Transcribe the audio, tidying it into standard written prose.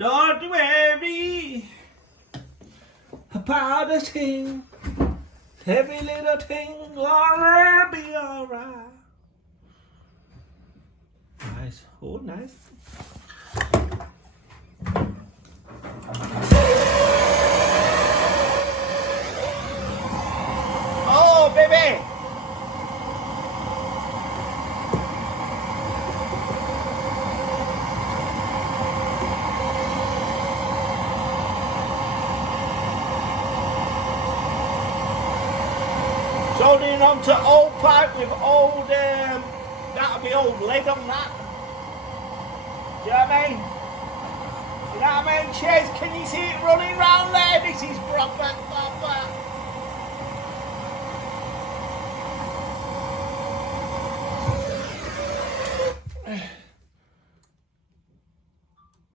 Don't worry about a thing. Every little thing gonna be alright. Nice. Oh, nice. Oh, baby. Holding on to old pipe with old, that'll be old lead on that. Do you know what I mean? You know what I mean? Cheers, can you see it running round there? This is proper.